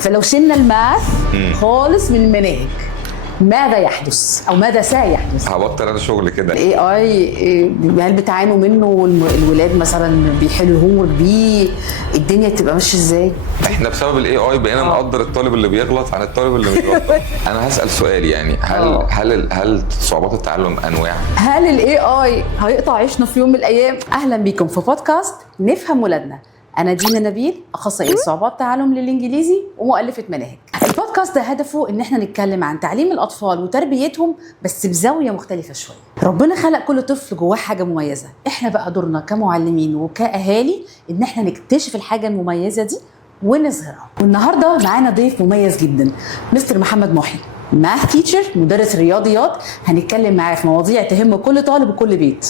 فلو شلنا الماث خالص من المناهج ماذا يحدث او ماذا سيحدث؟ هبطل انا شغل كده. الاي اي هل بتعانوا منه؟ الولاد مثلا بيحلوا الهوم ورك بيه؟ الدنيا تبقى ماشيه ازاي؟ احنا بسبب الاي اي بقينا نقدر الطالب اللي بيغلط عن الطالب اللي مش بيغلط. انا هسال سؤال يعني هل صعوبات التعلم انواع؟ هل الاي اي هيقطع عيشنا في يوم من الايام؟ اهلا بيكم في بودكاست نفهم ولادنا. أنا دينا نبيل، أخصائية صعوبات تعلم للإنجليزي ومؤلفة مناهج. البودكاست ده هدفه إن احنا نتكلم عن تعليم الأطفال وتربيتهم بس بزاوية مختلفة شوية. ربنا خلق كل طفل جواه حاجة مميزة، احنا بقى دورنا كمعلمين وكأهالي إن احنا نكتشف الحاجة المميزة دي ونظهرها. والنهاردة معانا ضيف مميز جدا، مستر محمد محي، ماث تيتشر، مدرس رياضيات. هنتكلم معاه في مواضيع تهم كل طالب وكل بيت.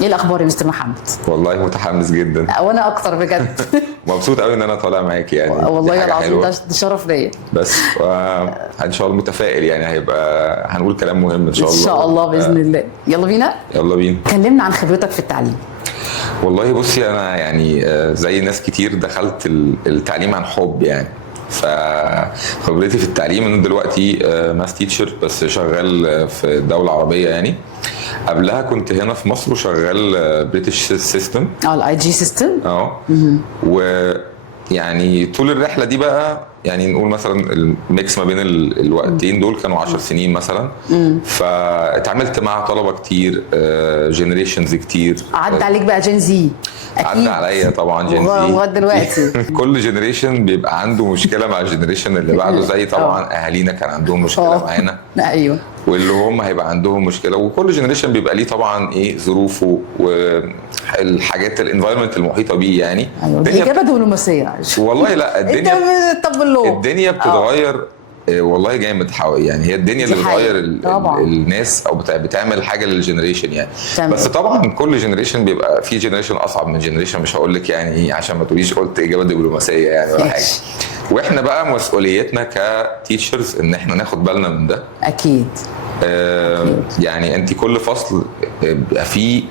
ايه الاخبار يا مستر محمد؟ والله متحمس جدا وانا اكتر بجد. مبسوط قوي ان انا طالع معاكي يعني. والله العظيم ده شرف ليا. بس ان شاء الله متفائل يعني هيبقى هنقول كلام مهم ان شاء الله. ان شاء الله باذن الله. يلا بينا. يلا بينا. كلمنا عن خبرتك في التعليم. والله بصي انا يعني زي ناس كتير دخلت التعليم عن حب يعني. فخبرتي في التعليم انا دلوقتي ماث تيتشر بس شغال في الدولة العربية يعني. قبلها كنت هنا في مصر وشغال بريتش سيستم. الاي جي سيستم. ويعني طول الرحلة دي بقى يعني نقول مثلا الميكس ما بين الوقتين دول كانوا 10 سنين مثلا. فاتعاملت مع طلبة كتير، جنريشنز كتير. عدى عليك بقى جين زي؟ عدى عليا طبعا جين زي لغايه دلوقتي. كل جنريشن بيبقى عنده مشكله مع الجنريشن اللي بعده، زي طبعا اهالينا كان عندهم مشكله معانا. ايوه. واللي هم هيبقى عندهم مشكله، وكل جنريشن بيبقى ليه طبعا ايه ظروفه والحاجات الانفايرمنت المحيطه بيه يعني. ايوه اجابه دبلوماسيه. والله لا الدنيا بتتغير. والله جامد يعني هي الدنيا اللي بتغير الناس او بتعمل حاجه للجنريشن يعني. بس طبعا كل جنريشن بيبقى في جنريشن اصعب من جنريشن. مش هقول لك يعني ايه عشان ما تقوليش قلت اجابه دبلوماسيه يعني ولا حاجه. واحنا بقى مسؤوليتنا كتيتشرز ان احنا ناخد بالنا من ده. اكيد. يعني انت كل فصل بيبقى فيه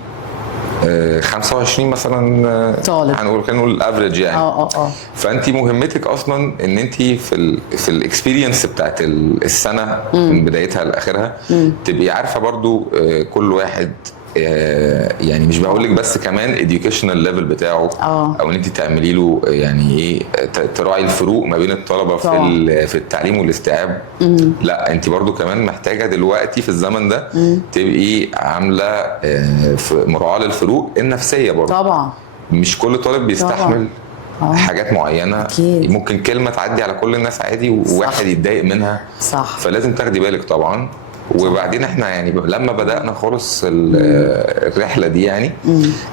25 مثلا طالب، هنقول الافريج يعني. فانت مهمتك اصلا ان انت في الاكسبيرينس بتاعت السنه من بدايتها لاخرها تبقي عارفه برضو كل واحد يعني. مش بقول لك بس كمان educational level بتاعه او ان انت تعملي له يعني ايه تراعي الفروق ما بين الطلبه في التعليم والاستيعاب. لا انت برضو كمان محتاجه دلوقتي في الزمن ده تبقي عامله مراعاه للفروق النفسيه برضو. طبعا مش كل طالب بيستحمل حاجات معينه. أكيد. ممكن كلمه تعدي على كل الناس عادي وواحد يتضايق منها. صح. فلازم تاخدي بالك طبعا. وبعدين احنا يعني لما بدأنا خالص الرحلة دي يعني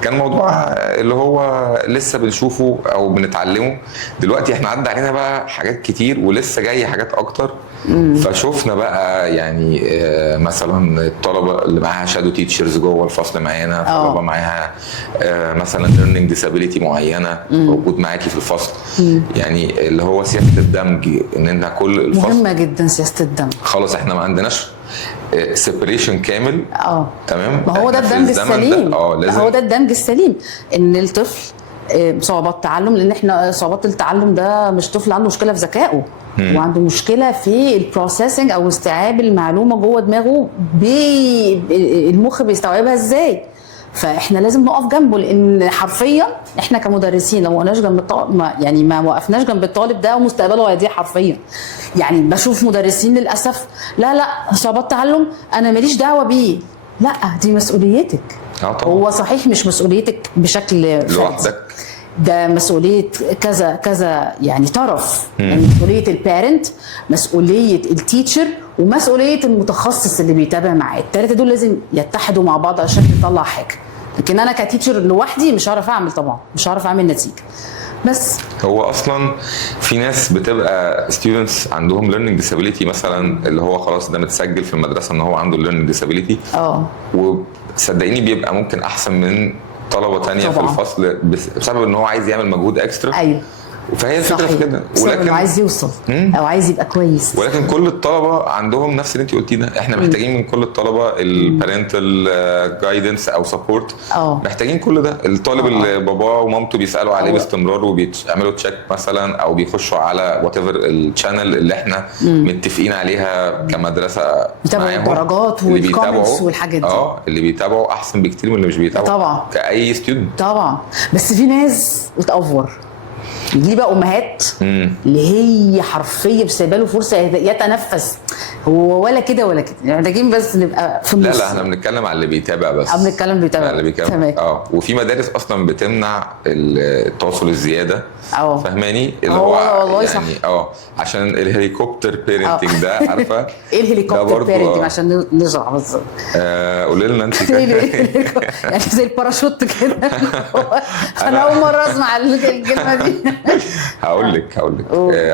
كان موضوع اللي هو لسه بنشوفه او بنتعلمه. دلوقتي احنا عدى علينا بقى حاجات كتير ولسه جاي حاجات اكتر. فشوفنا بقى يعني مثلا الطلبة اللي معاها شادو تيتشرز جوه الفصل معانا، طلبة معاها مثلا learning disability معينة موجود معاكي في الفصل. يعني اللي هو سياسة الدمج ان انت كل الفصل مهمة جدا سياسة الدمج. خلاص احنا ما عندناش سيبريشن كامل. تمام. ما هو ده الدمج السليم. هو ده الدمج السليم ان الطفل صعوبات تعلم، لان احنا صعوبات التعلم ده مش طفل عنده مشكله في ذكائه وعنده مشكله في البروسيسنج او استيعاب المعلومه جوه دماغه، المخ بيستوعبها ازاي. فاحنا لازم نقف جنبه، لان حرفيا احنا كمدرسين لو ما وقفناش جنب الطالب يعني ما وقفناش جنب الطالب ده ومستقبله هيضيع حرفيا. يعني بشوف مدرسين للاسف لا صعوبات تعلم انا ماليش دعوه بيه. لا دي مسؤوليتك. هو صحيح مش مسؤوليتك بشكل لوحدك، ده مسؤوليه كذا كذا يعني طرف. يعني مسؤوليه البارنت، مسؤوليه التيتشر، ومسؤوليه المتخصص اللي بيتابع معاه. الثلاثه دول لازم يتحدوا مع بعض عشان يطلع حاجه. لكن انا كتيتشر لوحدي مش هعرف اعمل، طبعا مش هعرف اعمل نتيجه. بس هو اصلا في ناس بتبقى ستودنتس عندهم learning disability مثلا، اللي هو خلاص ده متسجل في المدرسه ان هو عنده learning disability. وصدقيني بيبقى ممكن احسن من طلبه تانية طبعا في الفصل بسبب ان هو عايز يعمل مجهود اكسترا. ايوه. فهي الفكره في كده، ولكن عايز يوصل او عايز يبقى كويس. ولكن كل الطلبه عندهم نفس اللي انت قلتيه ده. احنا محتاجين من كل الطلبه البارنتال جايدنس او سبورت، محتاجين كل ده. الطالب اللي باباه ومامته بيسالوا عليه باستمرار وبيعملوا تشيك مثلا، او بيخشوا على وات ايفر الشانل اللي احنا متفقين عليها كمدرسه، بيتابعوا الدرجات والكومنتس والحاجات دي. اللي بيتابعوا احسن بكتير من اللي مش بيتابعوا طبعا كاي ستودنت طبعا. بس في ناس بتأفور، دي بقى امهات اللي هي حرفيا مش سايبه له فرصه يتنفس، هو ولا كده ولا كده. محتاجين بس نبقى في النص. لا احنا بنتكلم على اللي بيتابع بس، بنتكلم تمام. وفي مدارس اصلا بتمنع التواصل الزياده، فاهماني؟ اللي هو يعني عشان الهليكوبتر بيرنتنج ده، عارفه ايه الهليكوبتر بيرنتنج؟ عشان نشرح بس. قولي لنا انت يعني زي الباراشوت كده. انا اول مره اسمع الكلمه دي. هقول لك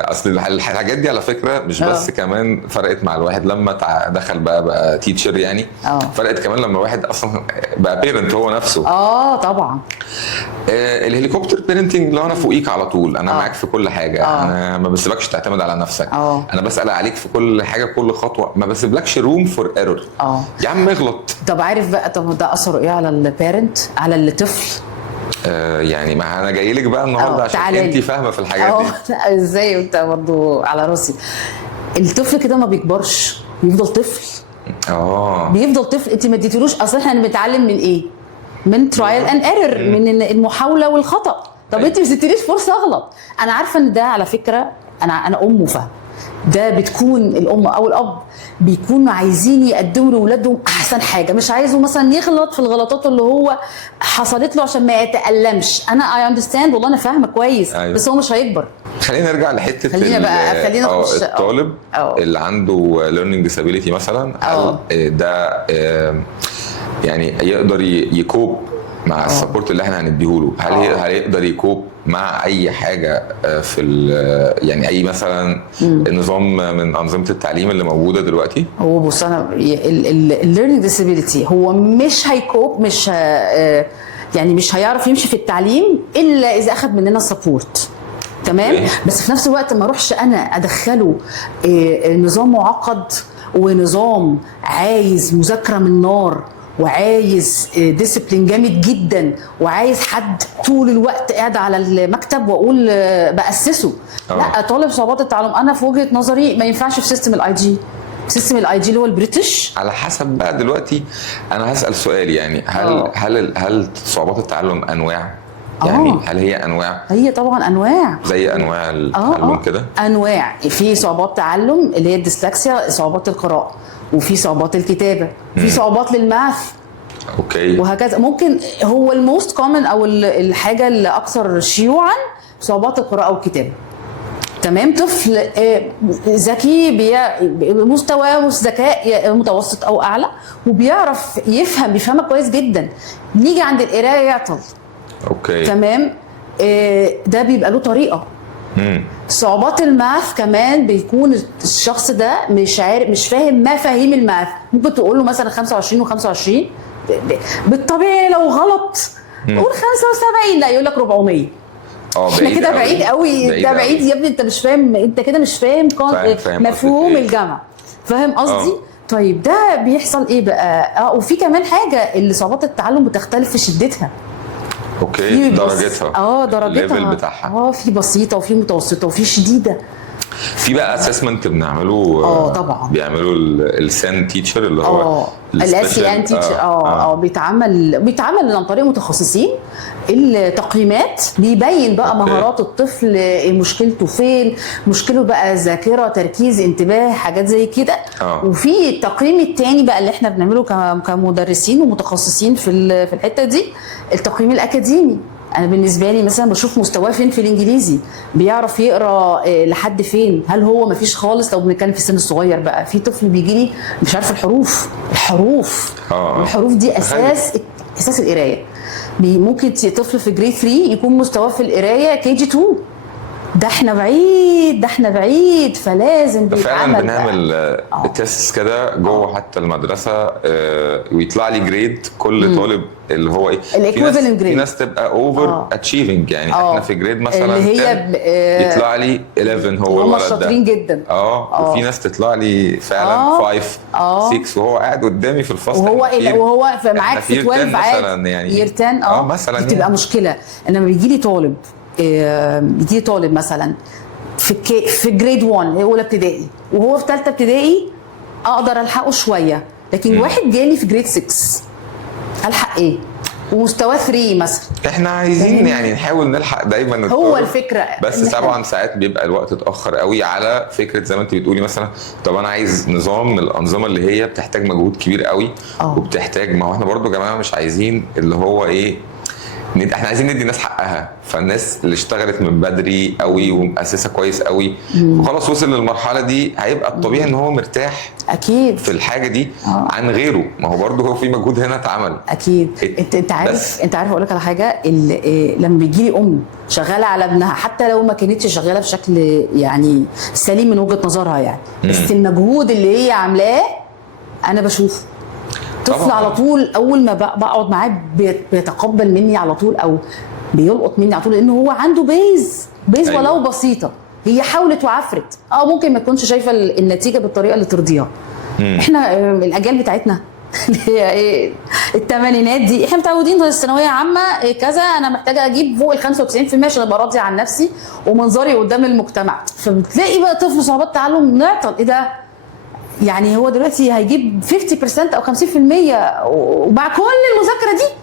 اصل الحاجات دي على فكره مش بس كمان فرقت مع الواحد لما دخل بقى تيتشر، يعني فرقت كمان لما الواحد اصلا بقى بيرنت هو نفسه. طبعا. الهليكوبتر بيرنتنج، لو انا فوقيك على طول، انا معاك في كل حاجه، انا ما بسيبكش تعتمد على نفسك، انا بسال عليك في كل حاجه، كل خطوه، ما بسيبلكش روم فور ايرور. يا عم اغلط. طب عارف بقى، طب ده اثره ايه على البيرنت، على الطفل؟ يعني ما انا جاي لك بقى النهارده عشان انت فاهمه في الحاجات دي. ازاي وانت برضو على راسي. الطفل كده ما بيكبرش، بيفضل طفل. بيفضل طفل. انت ما اديتلوش، اصل احنا بنتعلم من ايه؟ من ترايل اند ايرور، من المحاوله والخطا. طب انت ما اديتليش فرصه اغلط. انا عارفه ان ده على فكره، انا ام وفاهمه ده. بتكون الام او الاب بيكونوا عايزين يقدموا لاولادهم احسن حاجه، مش عايزه مثلا يغلط في الغلطات اللي هو حصلت له عشان ما يتألمش. انا اي اندرستاند، والله انا فاهمه كويس. بس هو مش هيكبر. خلينا نرجع لحته خلينا الطالب اللي عنده learning disability مثلا. هل ده يعني يقدر يكوب مع السبورت اللي احنا هنديهوله؟ هل يقدر يكوب مع اي حاجه في يعني اي مثلا نظام من انظمه التعليم اللي موجوده دلوقتي؟ هو بص، انا الليرنينج ديسابيليتي هو مش هيكوب، مش يعني مش هيعرف يمشي في التعليم الا اذا اخذ مننا السبورت. تمام. بس في نفس الوقت ما اروحش انا ادخله نظام معقد ونظام عايز مذاكره من نار وعايز ديسيبلين جامد جدا وعايز حد طول الوقت قاعد على المكتب واقول باسسه. لا، طالب صعوبات التعلم انا في وجهه نظري ما ينفعش في سيستم الاي جي. سيستم الاي جي اللي هو البريتش. على حسب بقى دلوقتي انا هسال سؤال، يعني هل صعوبات التعلم انواع؟ يعني هل هي انواع؟ هي طبعا انواع، زي انواع التعلم كده. انواع. في صعوبات تعلم اللي هي الديسلكسيا، صعوبات القراءه، وفي صعوبات الكتابه، في صعوبات للماث. وهكذا. ممكن هو الموست كومن او الحاجه اللي اكثر شيوعا صعوبات القراءه والكتابه. تمام. طفل ذكي، مستواه ذكاء متوسط او اعلى، وبيعرف بيفهمها كويس جدا. نيجي عند القرايه يعطل. تمام. ده بيبقى له طريقه. صعوبات الماث كمان بيكون الشخص ده مش عارف، مش فاهم مفاهيم الماث. ممكن تقول له مثلا 25 و25 بالطبيعي، لو غلط قول 75، لا يقول لك 400. احنا كده بعيد قوي. ده بعيد يا ابني، انت مش فاهم، انت كده مش فاهم مفهوم الجمع. فاهم قصدي؟ طيب ده بيحصل ايه بقى؟ وفي كمان حاجه، اللي صعوبات التعلم بتختلف في شدتها. درجتها. درجتها الليفل بتاعها. في بسيطه وفي متوسطه وفي شديده. في بقى اسسمنت بنعمله. طبعا بيعملوا السان تيتشر اللي هو الاسيان تيتشر. بيتعمل عن طريق متخصصين. التقييمات بيبين بقى مهارات الطفل، مشكلته فين، مشكله بقى ذاكره، تركيز، انتباه، حاجات زي كده. وفي التقييم الثاني بقى اللي احنا بنعمله كمدرسين ومتخصصين في الحته دي، التقييم الاكاديمي. انا بالنسبه لي مثلا بشوف مستواه فين في الانجليزي، بيعرف يقرا لحد فين، هل هو مفيش خالص. لو بنتكلم في السن الصغير بقى، في طفل بيجي لي مش عارف الحروف. الحروف دي اساس القرايه. ممكن طفل في جريد 3 يكون مستواه في القرايه KG 2. ده احنا بعيد فلازم فعلا بنعمل تيست كده جوه حتى المدرسه ويطلع لي جريد كل طالب اللي هو ايه الايكويفالنت جريد. في ناس تبقى اوفر اتشيفنج يعني احنا في جريد مثلا اللي هي يطلع لي 11 هو الولد ده شاطرين جدا وفي ناس تطلع لي فعلا 5 6 وهو قاعد قدامي في الفصل وهو معاك في 12 مثلا يعني يير 10 مثلا بتبقى يعني مشكله لما بيجي لي طالب مثلا في جريد 1 اولى ابتدائي وهو في ثالثه ابتدائي اقدر الحقه شويه، لكن واحد جاني في جريد 6 الحق ايه ومستواه 3 مثلا. احنا عايزين يعني نحاول نلحق دايما هو الفكره، بس طبعا ساعات بيبقى الوقت اتاخر قوي على فكره زي ما انت بتقولي مثلا. طب انا عايز نظام من الانظمه اللي هي بتحتاج مجهود كبير قوي وبتحتاج، ما هو احنا برضو يا جماعه مش عايزين اللي هو ايه، احنا عايزين ندي الناس حقها. فالناس اللي اشتغلت من بدري قوي ومؤسسه كويس قوي وخلاص وصل للمرحله دي، هيبقى الطبيعي ان هو مرتاح اكيد في الحاجه دي عن غيره. ما هو برضه هو في مجهود هنا اتعمل اكيد. انت عارف اقول لك على حاجه، لما بيجي لي ام شغاله على ابنها حتى لو ما كانتش شغاله بشكل يعني سليم من وجهه نظرها يعني، بس المجهود اللي هي عاملاه انا بشوفه. طفل على طول اول ما بقعد معاه بيتقبل مني على طول او بيلقط مني على طول، لانه هو عنده بيز أيوة. ولو بسيطه هي حاولت وعفرت ممكن ما تكونش شايفه النتيجه بالطريقه اللي ترضيها. احنا الاجيال بتاعتنا اللي هي ايه الثمانينات دي، احنا متعودين الثانويه عامه كذا انا محتاجه اجيب فوق ال 95% عشان ابقى راضيه عن نفسي ومنظري قدام المجتمع. فبتلاقي بقى طفل صعوبات تعلم نعطل ايه ده، يعني هو دلوقتي هيجيب 50% او 50% ومع كل المذاكره دي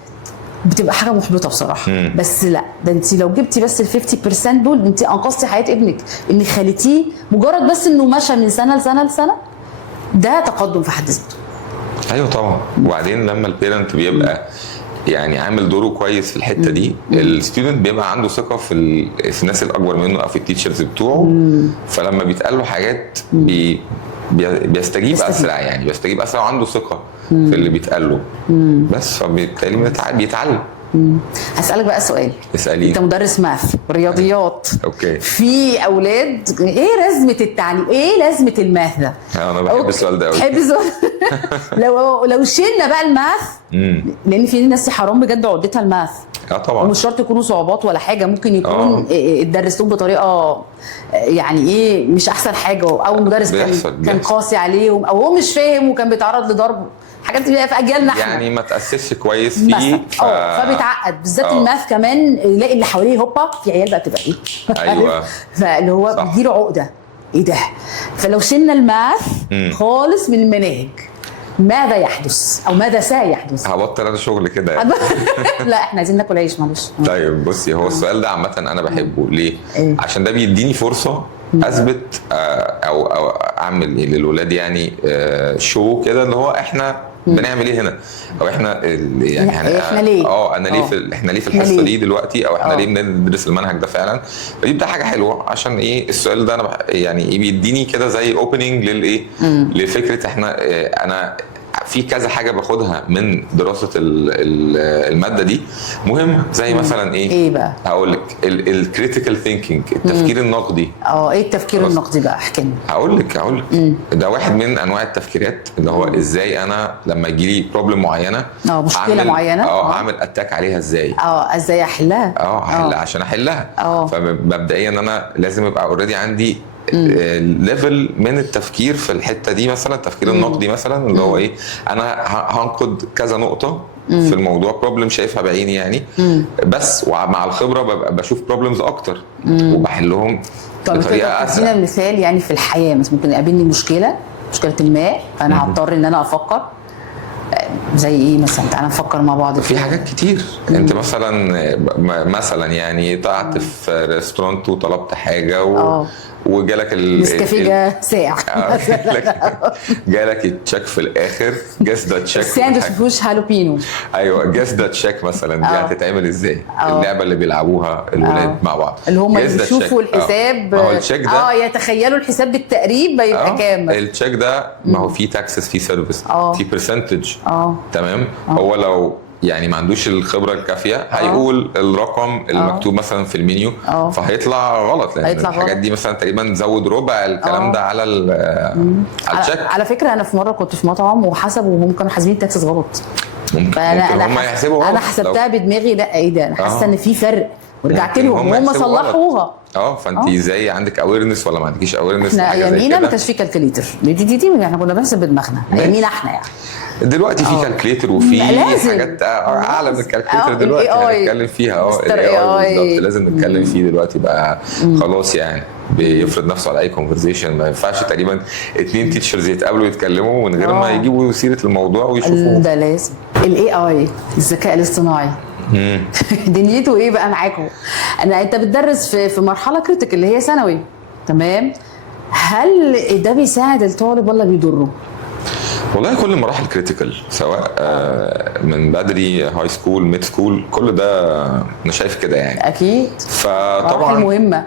بتبقى حاجه محبطه بصراحه. بس لا، ده انت لو جبتي بس ال 50% دول انت انقذتي حياه ابنك، انك خليتيه مجرد بس انه مشى من سنه لسنه لسنه، ده تقدم في حد ذاته. ايوه طبعا. وبعدين لما البيرنت بيبقى يعني عامل دوره كويس في الحته دي، الستودنت بيبقى عنده ثقه في الناس الاكبر منه او في التيتشرز بتوعه. فلما بيتقال له حاجات بيستجيب اسرع، يعني بيستجيب اسرع وعنده ثقه في اللي بيتقال له. بس فبالتالي بيتعلم. هسألك بقى سؤال. اسألي. انت مدرس ماث ورياضيات. اوكي. في اولاد ايه لازمه التعليم؟ ايه لازمه الماث ده؟ انا بحب السؤال ده قوي. بحب السؤال. لو شلنا بقى الماث، لان في ناس حرام بجد عقدتها الماث. طبعا. ومش شرط يكونوا صعوبات ولا حاجه، ممكن يكون اتدرس لهم بطريقه يعني ايه مش احسن حاجه، او المدرس كان قاسي عليهم، او هو مش فاهم وكان بيتعرض لضرب، حاجات بتبقى في اجيالنا احنا يعني ما تاسسش كويس فيه فبيتعقد بالذات الماث كمان. يلاقي اللي حواليه هوبا في عيال بقى بتبقى ايه ايوه فاللي هو بيجيله عقده ايه ده. فلو شلنا الماث خالص من المناهج ماذا يحدث او ماذا سيحدث؟ هبطل انا شغل كده يعني. لا احنا عايزين ناكل عيش معلش. طيب بصي، هو السؤال ده عامه انا بحبه ليه؟ عشان ده بيديني فرصه اثبت او اعمل للولاد يعني شو كده اللي هو احنا بنعمل ايه هنا، او احنا يعني احنا ليه انا ليه احنا ليه في الحصه دي دلوقتي، او احنا ليه بندرس المنهج ده فعلا. فدي بتبقى حاجه حلوه عشان ايه السؤال ده انا يعني ايه بيديني كده زي اوبننج للايه لفكره احنا انا في كذا حاجه باخدها من دراسه الماده دي مهم، زي مثلا ايه بقى هقول لك الكريتيكال ثينكينج، التفكير النقدي. ايه التفكير النقدي بقى؟ احكي لي. هقول لك ده واحد من انواع التفكيرات اللي هو ازاي انا لما يجي لي بروبلم معينه مشكله معينه اعمل اتاك عليها ازاي ازاي احلها احلها عشان احلها. فمبدئيا انا لازم ابقى اوريدي عندي ليفل من التفكير في الحته دي، مثلا التفكير النقدي مثلا اللي هو ايه، انا هنقد كذا نقطه في الموضوع، بروبلم شايفها بعيني يعني، بس ومع الخبره ببقى بشوف بروبلمز اكتر وبحلهم بطريقه اسهل. ادينا مثال يعني في الحياه، مثلا ممكن يقابلني مشكله ما فانا هضطر ان انا افكر زي ايه مثلا. تعالى نفكر مع بعض في حاجات كتير. انت مثلا يعني طلعت في ريستورانت وطلبت حاجه وجالك نسكافيه ساعة جالك التشيك في الاخر. جاس ده تشيك الساندوتش فيهوش هالوبينو. ايوه جاس ده تشيك مثلا دي هتتعمل ازاي؟ اللعبه اللي بيلعبوها الولاد مع بعض اللي هم بيشوفوا الحساب هو التشيك ده يتخيلوا الحساب بالتقريب يبقى كام. التشيك ده ما هو فيه تاكسس، فيه سيرفيس، فيه برسنتج. تمام. هو لو يعني ما عندوش الخبره الكافيه هيقول الرقم المكتوب مثلا في المنيو فهيطلع غلط، لان الحاجات دي مثلا تقريبا زود ربع الكلام ده على التشيك. على فكره انا في مره كنت في مطعم وحسبوا هم كانوا حاسبين التاكسس غلط. ممكن هم يحسبوا انا حسبتها بدماغي لا ايه ده، انا حاسه ان في فرق ورجعت لهم وهم صلحوها. فانت ازاي عندك اويرنس ولا ما عندكيش اويرنس؟ احنا يمينا ما كانش في كالكوليتر، دي احنا كنا بنحسب بدماغنا يمينا احنا يعني. دلوقتي في كالكوليتر وفي حاجات اعلى من الكالكوليتر دلوقتي هنتكلم فيها. بالظبط لازم نتكلم فيه دلوقتي بقى. خلاص يعني بيفرض نفسه على اي كونفرزيشن، ما ينفعش تقريبا 2 تيتشرز يتقابلوا يتكلموا من غير ما يجيبوا سيره الموضوع ويشوفوه. ده لازم. الاي اي الذكاء الاصطناعي دنيته ايه بقى معاكم؟ انت بتدرس في مرحله كريتيكال اللي هي ثانوي، تمام؟ هل ده بيساعد الطالب ولا بيضره؟ والله كل المراحل كريتيكال، سواء من بدري هاي سكول ميد سكول، كل ده انا شايف كده يعني. اكيد. فطبعا مهمه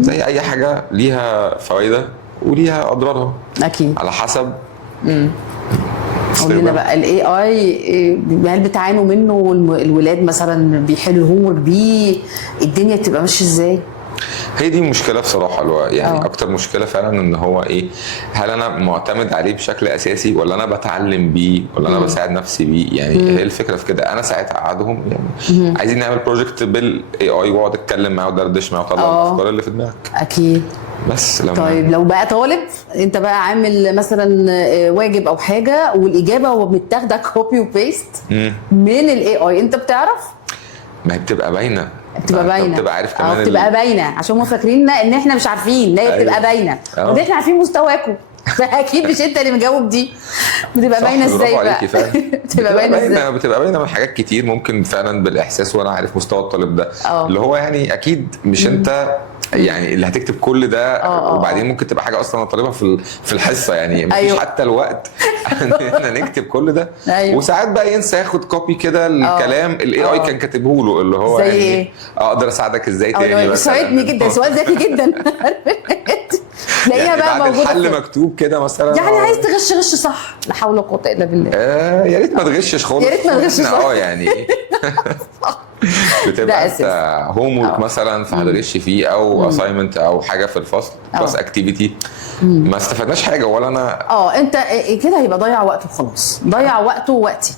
زي اي حاجه ليها فوائدها وليها اضرارها اكيد على حسب. قول لنا بقى الاي اي هل بتعانوا منه؟ الولاد مثلا بيحلوا الهوم ورك بيه، الدنيا بتبقى ماشيه ازاي؟ هي دي مشكله بصراحه، يعني اكتر مشكله فعلا ان هو ايه، هل انا معتمد عليه بشكل اساسي ولا انا بتعلم بيه ولا انا بساعد نفسي بيه؟ يعني هي الفكره في كده. انا ساعتها اقعدهم يعني عايزين نعمل بروجكت بالاي اي واقعد اتكلم معاه ودردش معاه وطلع الافكار اللي في دماغك. اكيد. بس طيب لو بقى طالب انت بقى عامل مثلا واجب او حاجه والاجابه هو متاخده كوبي وبيست من الاي اي، انت بتعرف؟ ما هي بتبقى باينه، بتبقى عارف كمان بتبقى باينه عشان هم فاكريننا ان احنا مش عارفين. لا هي بتبقى باينه وده احنا عارفين مستواكم فاكيد مش انت اللي مجاوب دي. بتبقى باينه ازاي بقى؟ بتبقى باينه من حاجات كتير، ممكن فعلا بالاحساس وانا عارف مستوى الطالب ده اللي هو يعني اكيد مش انت يعني اللي هتكتب كل ده وبعدين ممكن تبقى حاجه اصلا طالبها في الحصه يعني مفيش حتى الوقت ان احنا نكتب كل ده. وساعات بقى ينسى ياخد كوبي كده الكلام الاي اي كان كاتبه له اللي هو يعني اقدر اساعدك ازاي تاني. بس ساعدني جدا، سؤال ذكي جدا تلاقيها يعني بقى موجوده الحل مكتوب كده مثلا يعني عايز تغش صح، لا حول ولا قوه الا بالله. يا ريت ما تغشش خالص، يا ريت ما تغشش صح يعني بتبقى هوم ورك مثلا فهتغش فيه او اساينمنت او حاجه في الفصل بس اكتيفيتي ما استفدناش حاجه ولا انا انت كده هيبقى ضيع وقته خلاص، ضيع وقته ووقتي.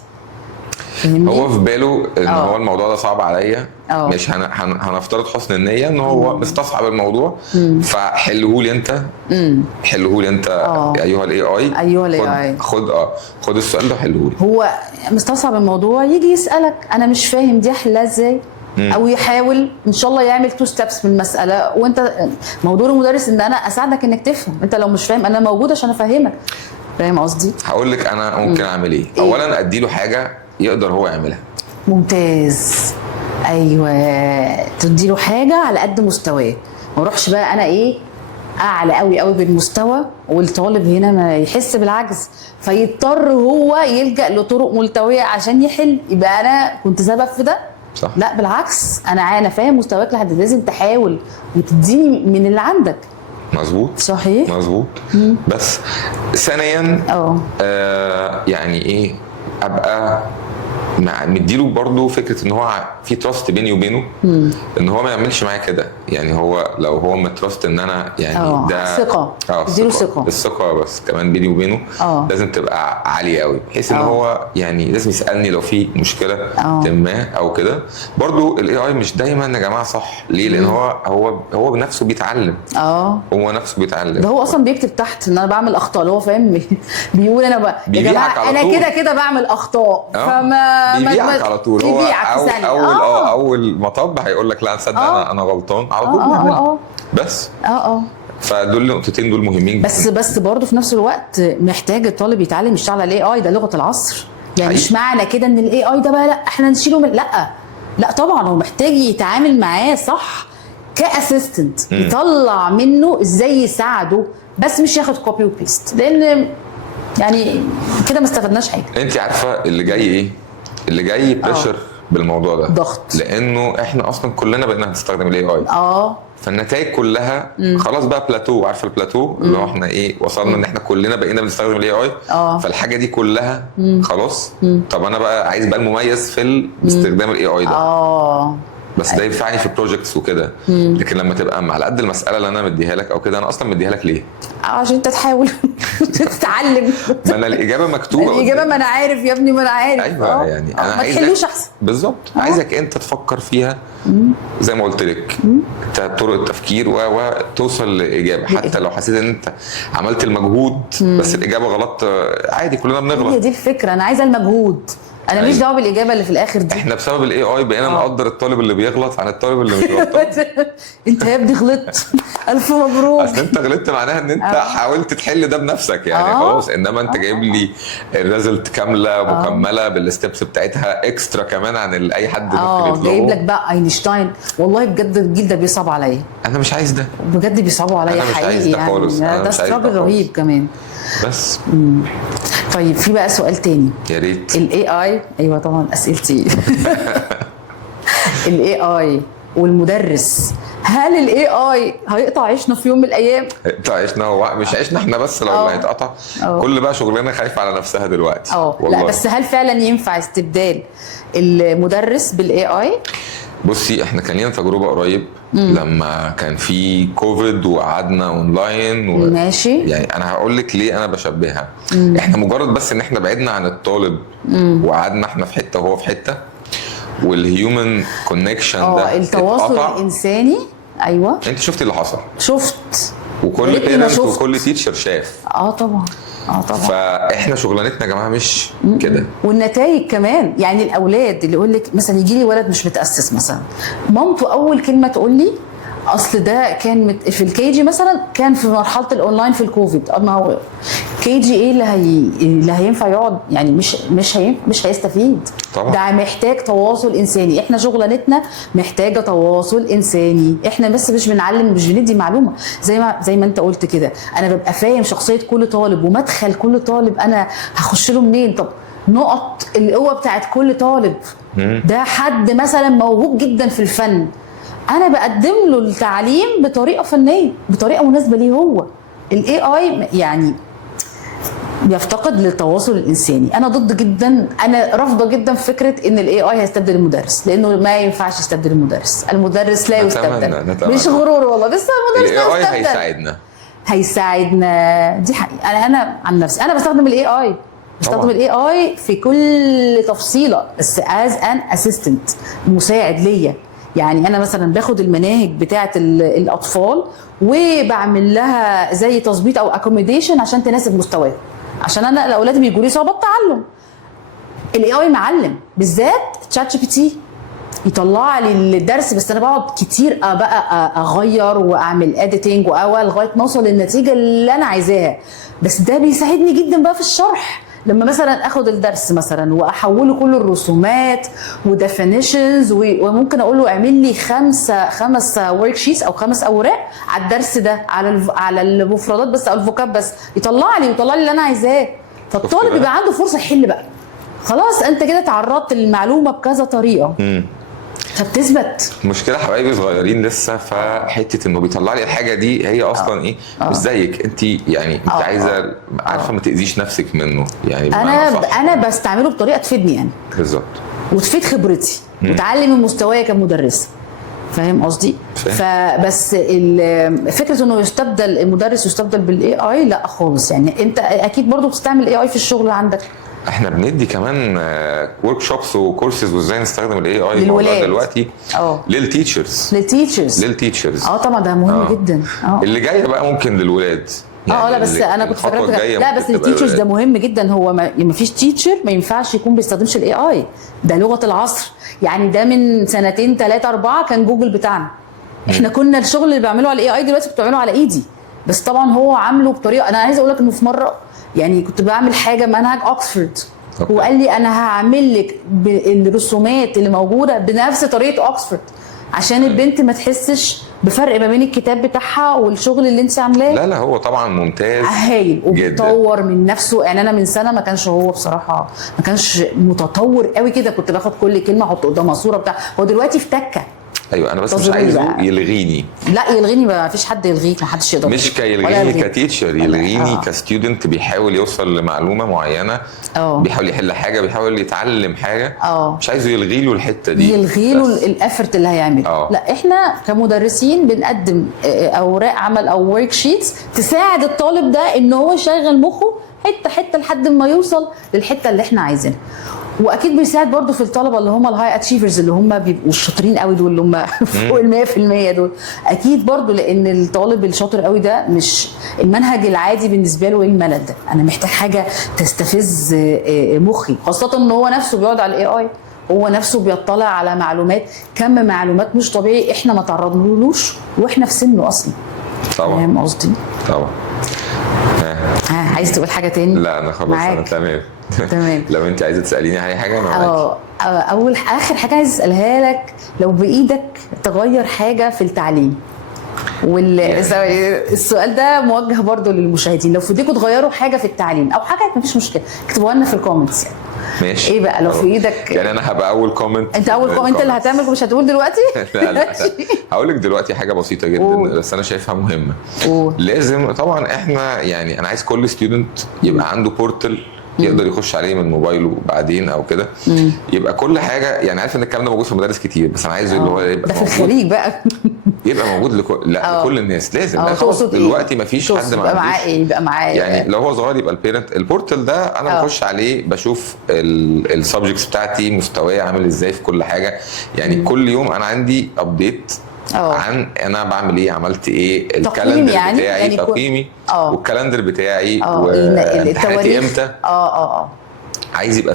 هو في باله ان هو الموضوع ده صعب عليا، مش هنفترض حسن النيه ان هو مستصعب الموضوع فحلهولي انت حلهولي انت ايها الاي اي خد السؤال ده حلهولي. هو مستصعب الموضوع يجي يسالك انا مش فاهم دي احلها ازاي، او يحاول ان شاء الله يعمل 2 ستيبس من المساله. وانت موضوع المدرس ان انا اساعدك انك تفهم، انت لو مش فاهم انا موجود عشان افهمك. فاهم قصدي؟ هقول لك انا ممكن اعمل ايه. اولا اديله حاجه يقدر هو يعملها. ممتاز. ايوه تديله حاجه على قد مستواه، ما اروحش بقى انا اعلى قوي قوي بالمستوى والطالب هنا ما يحس بالعجز فيضطر هو يلجأ لطرق ملتويه عشان يحل. يبقى انا كنت سبب في ده؟ صح. لا بالعكس، انا فاهم مستواك لحد لازم تحاول وتديني من اللي عندك. مظبوط صحيح مظبوط. بس ثانيا يعني ابقى مديله برضه فكره ان هو في تراست بيني وبينه ان هو ما يعملش معايا كده. يعني هو لو هو متراست ان انا يعني ده ثقه اديله ثقه. الثقه بس كمان بيني وبينه لازم تبقى عاليه قوي بحيث ان هو يعني لازم يسالني لو في مشكله ما او كده. برضه الاي اي مش دايما يا جماعه صح. ليه؟ لان هو بنفسه بيتعلم. هو نفسه بيتعلم. ده هو اصلا بيكتب تحت ان انا بعمل اخطاء اللي هو فاهم بيقول انا بقى يا جماعه انا كده بعمل اخطاء فما بيبيعك على طول. هو اول مطب هيقول لك لا تصدق انا غلطان على طول. بس فدول النقطتين دول مهمين بس برضه في نفس الوقت محتاج الطالب يتعلم يشتغل على الاي اي. ده لغه العصر يعني مش معنى كده ان الاي اي ده بقى لا احنا نشيله لا طبعا هو محتاج يتعامل معاه صح كاسيستنت يطلع منه ازاي يساعده بس مش ياخد كوبي وبيست لان يعني كده ما استفدناش حاجه. انت عارفه اللي جاي ايه؟ اللي جاي بريشر بالموضوع ده ضغط، لانه احنا اصلا كلنا بقينا نستخدم الاي اي. فالنتائج كلها خلاص بقى بلاتو، عارفه البلاتو اللي هو احنا ايه وصلنا ان احنا كلنا بقينا بنستخدم الاي اي. فالحاجه دي كلها خلاص. طب انا بقى عايز بقى المميز في باستخدام الاي اي ده. بس ده ينفعني في بروجكتس وكده. لكن لما تبقى على قد المساله اللي انا مديها لك او كده، انا اصلا مديها لك ليه؟ عشان انت تحاول تتعلم. ما انا الاجابه مكتوبه. الاجابه ما انا عارف يا ابني، ما انا عارف. ايوه يعني انا عايزك ما تحلوش احسن. بالظبط. عايزك انت تفكر فيها زي ما قلت لك، طرق التفكير وتوصل لاجابه. حتى لو حسيت ان انت عملت المجهود بس الاجابه غلط، عادي كلنا بنغلط. هي دي الفكره، انا عايزه المجهود، انا ماليش دعوه بالاجابه اللي في الاخر دي. احنا بسبب الاي اي بقينا نقدر الطالب اللي بيغلط عن الطالب اللي مش غلطان. انت يا ابني غلطت، الف مبروك. اصل انت غلطت معناها ان انت حاولت تحل ده بنفسك يعني. خلاص. انما انت جايب لي الريزلت كامله مكمله بالستبس بتاعتها اكسترا كمان عن اي حد ممكن يطلبه. جايب لك بقى اينشتاين. والله بجد الجيل ده بيصعب عليا. انا مش عايز ده بجد، بيصعبوا عليا حقيقي يعني. ده ستراجل رهيب كمان. بس طيب في بقى سؤال تاني يا ريت. الاي اي. ايوه طبعا اسئلتي. الاي اي والمدرس، هل الاي اي هيقطع عيشنا في يوم من الايام؟ هيقطع عيشنا. هو مش عيشنا احنا بس لو اللي هيتقطع. كل بقى شغلنا خايفه على نفسها دلوقتي. لا بس هل فعلا ينفع استبدال المدرس بالاي اي؟ بصي احنا كان لينا تجربه قريب لما كان في كوفيد وقعدنا اونلاين ماشي. يعني انا هقول لك ليه انا بشبهها. احنا مجرد بس ان احنا بعدنا عن الطالب وقعدنا احنا في حته وهو في حته، والهيومن كونكشن ده التواصل الانساني. ايوه انت شفتي اللي حصل. شفت. وكل بيرنت وكل تيتشر شاف. طبعا. طبعا. فاحنا شغلانتنا يا جماعه مش كده. والنتائج كمان يعني الاولاد اللي يقول لك مثلا يجي لي ولد مش متاسس مثلا، مامته اول كلمه تقول لي اصل ده كان في الكي جي مثلا، كان في مرحله الاونلاين في الكوفيد. ما هو كي جي ايه اللي هينفع يقعد يعني؟ مش هيستفيد طبعا. ده محتاج تواصل انساني. احنا شغلانتنا محتاجه تواصل انساني. احنا بس مش بنعلم، مش بندي معلومه زي ما انت قلت كده. انا ببقى فاهم شخصيه كل طالب ومدخل كل طالب، انا هخش له منين. طب نقط القوه بتاعت كل طالب. ده حد مثلا موهوب جدا في الفن، انا بقدم له التعليم بطريقه فنيه بطريقه مناسبه ليه هو. الاي اي يعني بيفتقد للتواصل الانساني. انا ضد جدا، انا رافضه جدا فكره ان الاي اي هيستبدل المدرس، لانه ما ينفعش يستبدل المدرس. المدرس لا يستبدل. مش غرور والله، بس المدرس لا يستبدل. هيساعدنا دي حقيقة. انا عن نفسي انا بستخدم الاي اي، بستخدم الاي اي في كل تفصيله، بس از ان اسيستنت، مساعد ليا. يعني انا مثلا باخد المناهج بتاعه الاطفال وبعمل لها زي تظبيط او اكوموديشن عشان تناسب مستواهم، عشان انا الاولاد بيجوا لي صعوبات تعلم. الاي اي معلم، بالذات تشات جي بي تي يطلع لي الدرس، بس انا بقعد كتير بقى اغير واعمل اديتنج لغايه ما اوصل للنتيجه اللي انا عايزاها. بس ده بيساعدني جدا بقى في الشرح. لما مثلا اخد الدرس مثلا واحوله كل الرسومات وديفينيشنز، وممكن اقول له اعمل لي خمس ورك شيتس او 5 اوراق على الدرس ده، على المفردات بس او الفوكاب بس، يطلع لي اللي انا عايزاه. فالطالب بيبقى عنده فرصه يحل بقى. خلاص انت كده تعرضت للمعلومه بكذا طريقه. فبتثبت. مشكله حبايبي صغيرين لسه، فحته انه بيطلع لي الحاجه دي هي اصلا ايه مش زيك انت يعني. انت عايزه عارفه ما تاذيش نفسك منه يعني. انا بستعمله بطريقه تفيدني يعني بالظبط، وتفيد خبرتي وتعلم من مستواي كمدرسه. فاهم قصدي؟ فبس فكره انه يستبدل المدرس يستبدل بالاي اي لا خالص يعني. انت اكيد برضو بتستعمل اي اي في الشغل عندك. احنا بندي كمان ورك شوبس وكورسز وازاي نستخدم الاي اي دلوقتي للتيتشرز. طبعا ده مهم جدا. اللي جايه بقى ممكن للولاد يعني. لا بس انا كنت فاكره لا بس التيتشرز ده مهم جدا. هو ما فيش تيتشر ما ينفعش يكون بيستخدمش الاي اي. ده لغه العصر يعني. ده من 2 3 4 كان جوجل بتاعنا. احنا كنا الشغل اللي بعمله على الاي اي دلوقتي كنت بعمله على ايدي، بس طبعا هو عامله بطريقه. انا عايزه اقول لك انه في مره يعني كنت بعمل حاجه منهج اوكسفورد، وقال لي انا هعمل لك الرسومات اللي موجوده بنفس طريقه اوكسفورد عشان البنت ما تحسش بفرق ما بين الكتاب بتاعها والشغل اللي انت عاملاه. لا هو طبعا ممتاز هايل وبيطور من نفسه. يعني انا من سنه ما كانش هو بصراحه ما كانش متطور قوي كده، كنت باخد كل كلمه احط قدامها صوره بتاع. هو دلوقتي في تكه. ايوه انا بس مش عايزه يلغيني. لا يلغيني، ما فيش حد يلغيك، ما حدش يقدر. مش كيلغيني كتيتشر، يلغيني كستودنت بيحاول يوصل لمعلومه معينه، بيحاول يحل حاجه، بيحاول يتعلم حاجه. مش عايزه يلغي له الحته دي، يلغي له الافورت اللي هيعمله. لا احنا كمدرسين بنقدم اوراق عمل او ورك شيتس تساعد الطالب ده ان هو يشغل مخه حته حته لحد ما يوصل للحته اللي احنا عايزينها. واكيد بيساعد برضو في الطلبه اللي هم الهاي اتشيفرز، اللي هم بيبقوا الشاطرين قوي دول، اللي هم فوق ال 100% دول. اكيد برضو لان الطالب الشاطر قوي ده مش المنهج العادي بالنسبه له. ايه الملل ده؟ انا محتاج حاجه تستفز مخي، خاصه ان هو نفسه بيقعد على الاي اي، هو نفسه بيطلع على معلومات، كم معلومات مش طبيعي احنا ما تعرضنالوش واحنا في سنه اصلا. طبعا فاهم قصدي؟ طبعا. عايز تقول حاجه تاني؟ لا انا خلاص انا تمام. لو انت عايزه تساليني اي حاجه انا معاكي. اخر حاجه عايز اسالها لك، لو بايدك تغير حاجه في التعليم السؤال ده موجه برضو للمشاهدين، لو في ايديكم تغيروا حاجه في التعليم او حاجه مفيش مشكله اكتبوها لنا في الكومنتس يعني. ماشي. ايه بقى لو في ايدك؟ يعني انا هبقى اول كومنت. انت اول كومنت اللي هتعمل ومش هتقول دلوقتي؟ لا هقول لك دلوقتي حاجه بسيطه جدا بس انا شايفها مهمه. لازم طبعا احنا يعني انا عايز كل ستودنت يبقى عنده بورتال يقدر يخش عليه من موبايله بعدين او كده، يبقى كل حاجه. يعني عارف ان الكلام ده موجود في المدارس كتير، بس انا عايزه اللي هو يبقى ده في الخليج بقى يبقى موجود لكل الناس. لازم خلاص دلوقتي ما فيش حد يبقى معاه يبقى معاه يعني لو هو صغير يبقى البيرنت البورتال ده انا بخش عليه بشوف السبجكتس بتاعتي مستواي عامل ازاي في كل حاجه. يعني كل يوم انا عندي ابديت عن انا بعمل ايه، عملت ايه، الكالندر يعني بتاعي يعني تقييمي والكالندر بتاعي وامتحاناتي امتى. عايز يبقى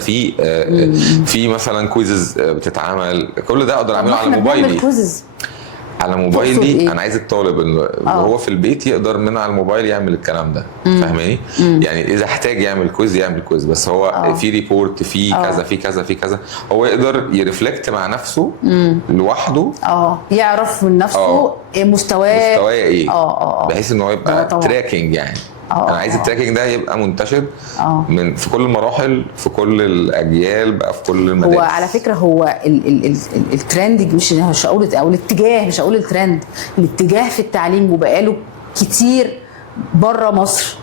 في مثلا كويزز بتتعمل، كل ده اقدر اعمله على موبايلي. على موبايلي انا عايز الطالب اللي هو في البيت يقدر من على الموبايل يعمل الكلام ده. فاهماني؟ يعني اذا احتاج يعمل كويز يعمل كويز، بس هو في ريبورت في كذا في كذا في كذا، هو يقدر يرفلكت مع نفسه لوحده. يعرف من نفسه مستواه ايه بحيث ان هو يبقى تراكنج. يعني انا عايز التراكنج ده يبقى منتشر من في كل المراحل في كل الاجيال بقى في كل المدارس. هو على فكره هو الترند مش هقول او الاتجاه، مش هقول الترند، الاتجاه في التعليم وبقاله كتير بره مصر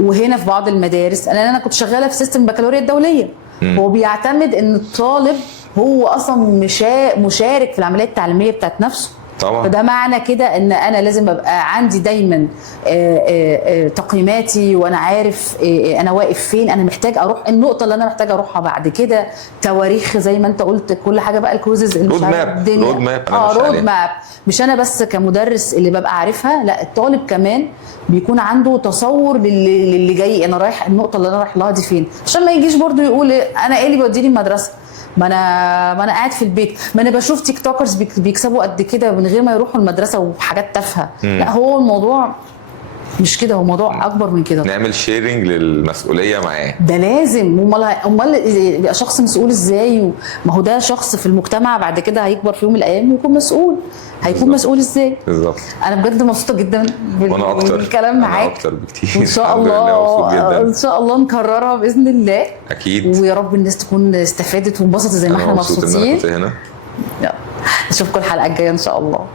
وهنا في بعض المدارس. انا كنت شغاله في سيستم البكالوريا الدوليه. هو بيعتمد ان الطالب هو اصلا مشارك في العمليه التعليميه بتاعت نفسه طبعا. فده معنى كده ان انا لازم ابقى عندي دايما تقييماتي وانا عارف انا واقف فين، انا محتاج اروح النقطه اللي انا محتاج اروحها بعد كده، تواريخ زي ما انت قلت، كل حاجه بقى الكويزز اللي رود ماب رود ماب. مش انا بس كمدرس اللي ببقى عارفها، لا الطالب كمان بيكون عنده تصور للي جاي، انا رايح النقطه اللي انا رايح لها دي فين، عشان ما يجيش برضو يقول انا ايه اللي بيوديني المدرسه، ما انا قاعد في البيت، ما انا بشوف تيك توكرز بيكسبوا قد كده من غير ما يروحوا المدرسه وحاجات تافهه. لا هو الموضوع مش كده، هو موضوع اكبر من كده. نعمل شيرنج للمسؤوليه معاه، ده لازم. امال يبقى شخص مسؤول ازاي؟ ما هو ده شخص في المجتمع بعد كده هيكبر في يوم من الايام ويكون مسؤول. هيكون مسؤول ازاي؟ بالظبط. انا بجد مبسوطه جدا بالكلام معاك. انا اكتر بكتير. ان شاء الله ان شاء الله نكررها باذن الله. اكيد. ويا رب الناس تكون استفادت وانبسطت زي ما احنا مبسوطين. هنا. نشوفكم الحلقه الجايه ان شاء الله.